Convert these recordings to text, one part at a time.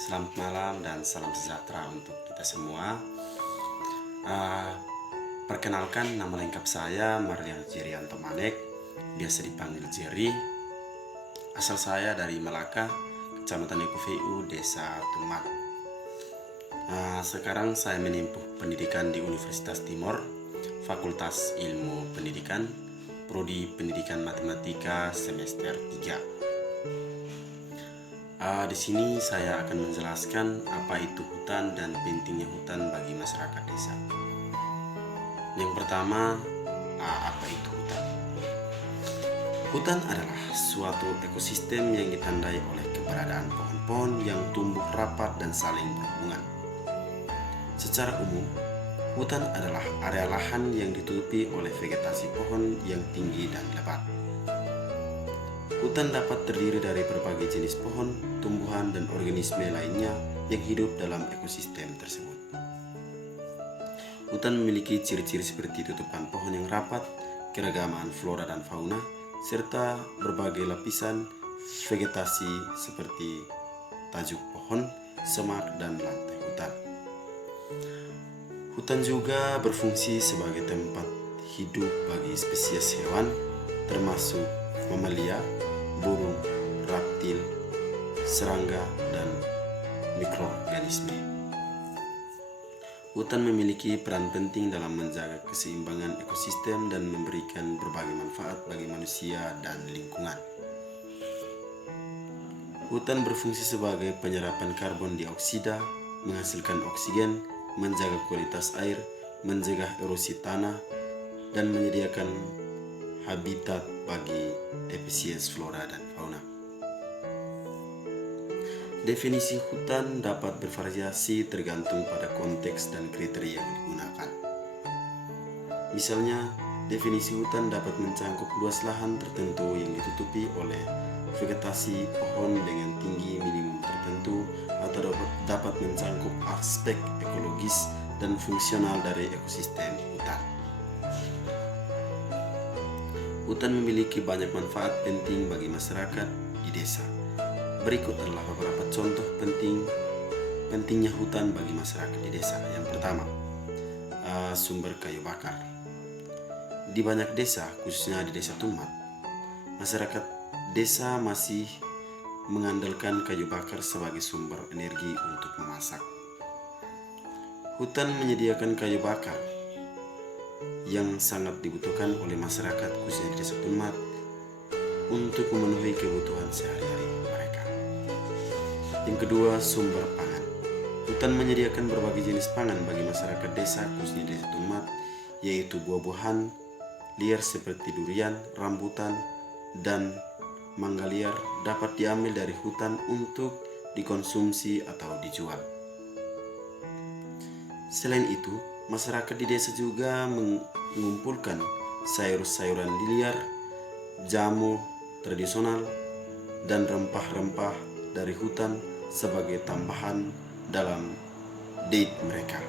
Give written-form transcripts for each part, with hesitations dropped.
Selamat malam dan salam sejahtera untuk kita semua. Uh, Perkenalkan, nama lengkap saya Marlian Jerianto Manek, biasa dipanggil Jerry. Asal saya dari Malaka, Kecamatan Ekuvu, Desa Tumat. Sekarang saya menempuh pendidikan di Universitas Timor, Fakultas Ilmu Pendidikan, Prodi Pendidikan Matematika semester 3. Di sini saya akan menjelaskan apa itu hutan dan pentingnya hutan bagi masyarakat desa. Yang pertama, apa itu hutan? Hutan adalah suatu ekosistem yang ditandai oleh keberadaan pohon-pohon yang tumbuh rapat dan saling berhubungan. Secara umum, hutan adalah area lahan yang ditutupi oleh vegetasi pohon yang tinggi dan lebat. Hutan dapat terdiri dari berbagai jenis pohon, tumbuhan, dan organisme lainnya yang hidup dalam ekosistem tersebut. Hutan memiliki ciri-ciri seperti tutupan pohon yang rapat, keragaman flora dan fauna, serta berbagai lapisan vegetasi seperti tajuk pohon, semak, dan lantai hutan. Hutan juga berfungsi sebagai tempat hidup bagi spesies hewan, termasuk mamalia, burung, reptil, serangga, dan mikroorganisme. Hutan memiliki peran penting dalam menjaga keseimbangan ekosistem dan memberikan berbagai manfaat bagi manusia dan lingkungan. Hutan berfungsi sebagai penyerapan karbon dioksida, menghasilkan oksigen, menjaga kualitas air, mencegah erosi tanah, dan menyediakan habitat bagi spesies flora dan fauna. Definisi hutan dapat bervariasi tergantung pada konteks dan kriteria yang digunakan. Misalnya, definisi hutan dapat mencangkup luas lahan tertentu yang ditutupi oleh vegetasi pohon dengan tinggi minimum tertentu, atau dapat mencangkup aspek ekologis dan fungsional dari ekosistem hutan. Hutan memiliki banyak manfaat penting bagi masyarakat di desa. Berikut adalah beberapa contoh pentingnya hutan bagi masyarakat di desa. Yang pertama, sumber kayu bakar. Di banyak desa, khususnya di Desa Tumat, masyarakat desa masih mengandalkan kayu bakar sebagai sumber energi untuk memasak. Hutan menyediakan kayu bakar yang sangat dibutuhkan oleh masyarakat khususnya di Desa Tumat untuk memenuhi kebutuhan sehari-hari mereka. Yang kedua, sumber pangan. Hutan menyediakan berbagai jenis pangan bagi masyarakat desa khususnya di Desa Tumat, yaitu buah-buahan liar seperti durian, rambutan, dan mangga liar dapat diambil dari hutan untuk dikonsumsi atau dijual. Selain itu, masyarakat di desa juga mengumpulkan sayur-sayuran liar, jamu tradisional, dan rempah-rempah dari hutan sebagai tambahan dalam diet mereka.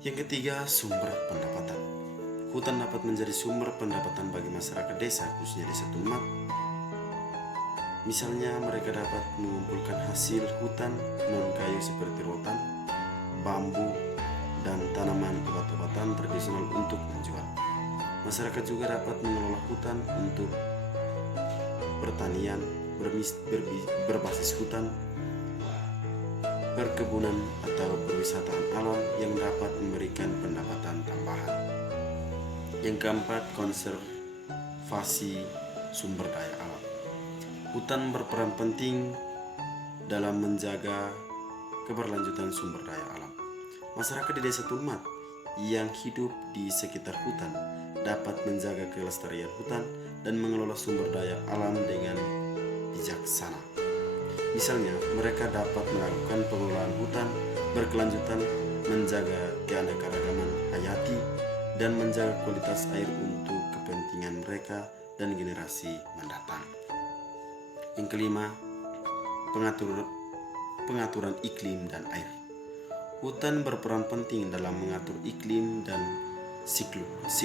Yang ketiga, sumber pendapatan. Hutan dapat menjadi sumber pendapatan bagi masyarakat desa, khususnya Desa Tumat. Misalnya, mereka dapat mengumpulkan hasil hutan non-kayu seperti rotan, bambu, dan tanaman obat-obatan tradisional untuk menjual. Masyarakat juga dapat mengelola hutan untuk pertanian berbasis hutan, perkebunan, atau perwisataan alam yang dapat memberikan pendapatan tambahan. Yang keempat, konservasi sumber daya alam. Hutan berperan penting dalam menjaga keberlanjutan sumber daya alam. Masyarakat di Desa Tumat yang hidup di sekitar hutan dapat menjaga kelestarian hutan dan mengelola sumber daya alam dengan bijaksana. Misalnya, mereka dapat melakukan pengelolaan hutan berkelanjutan, menjaga keanekaragaman hayati, dan menjaga kualitas air untuk kepentingan mereka dan generasi mendatang. Yang kelima, pengaturan iklim dan air. Hutan berperan penting dalam mengatur iklim dan siklus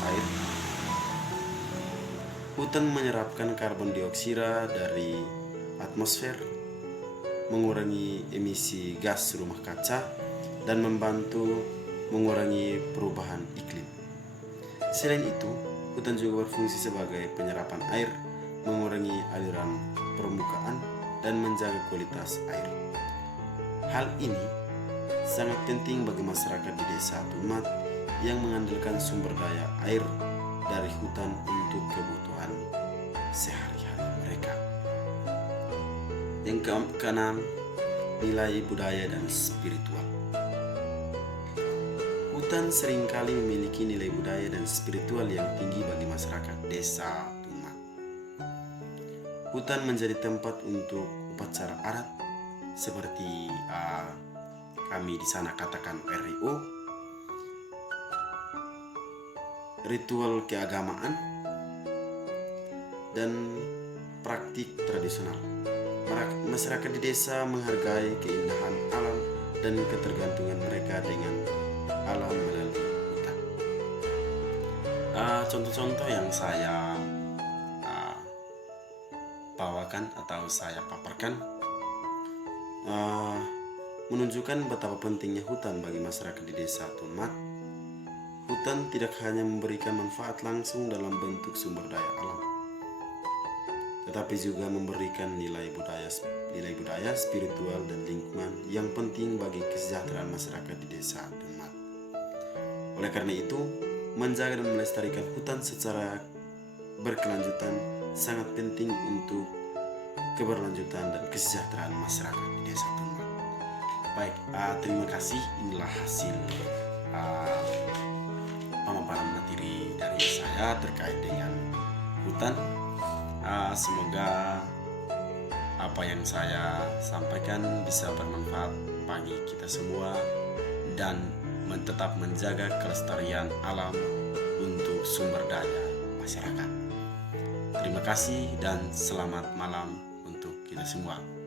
air. Hutan menyerapkan karbon dioksida dari atmosfer, mengurangi emisi gas rumah kaca, dan membantu mengurangi perubahan iklim. Selain itu, hutan juga berfungsi sebagai penyerapan air, mengurangi aliran permukaan, dan menjaga kualitas air. Hal ini sangat penting bagi masyarakat di Desa Tumat yang mengandalkan sumber daya air dari hutan untuk kebutuhan sehari-hari mereka. Yang keenam, nilai budaya dan spiritual. Hutan seringkali memiliki nilai budaya dan spiritual yang tinggi bagi masyarakat Desa Tumat. Hutan menjadi tempat untuk upacara adat seperti kami di sana katakan RIO, ritual keagamaan, dan praktik tradisional. Masyarakat di desa menghargai keindahan alam dan ketergantungan mereka dengan alam melalui hutan. Contoh-contoh yang saya bawakan atau saya paparkan menunjukkan betapa pentingnya hutan bagi masyarakat di Desa Tumat. Hutan tidak hanya memberikan manfaat langsung dalam bentuk sumber daya alam, tetapi juga memberikan nilai budaya, spiritual, dan lingkungan yang penting bagi kesejahteraan masyarakat di Desa Tumat. Oleh karena itu, menjaga dan melestarikan hutan secara berkelanjutan sangat penting untuk keberlanjutan dan kesejahteraan masyarakat di Desa Tumat. Baik, terima kasih. Inilah hasil pemaparan materi dari saya terkait dengan hutan. Semoga apa yang saya sampaikan bisa bermanfaat bagi kita semua dan tetap menjaga kelestarian alam untuk sumber daya masyarakat. Terima kasih dan selamat malam untuk kita semua.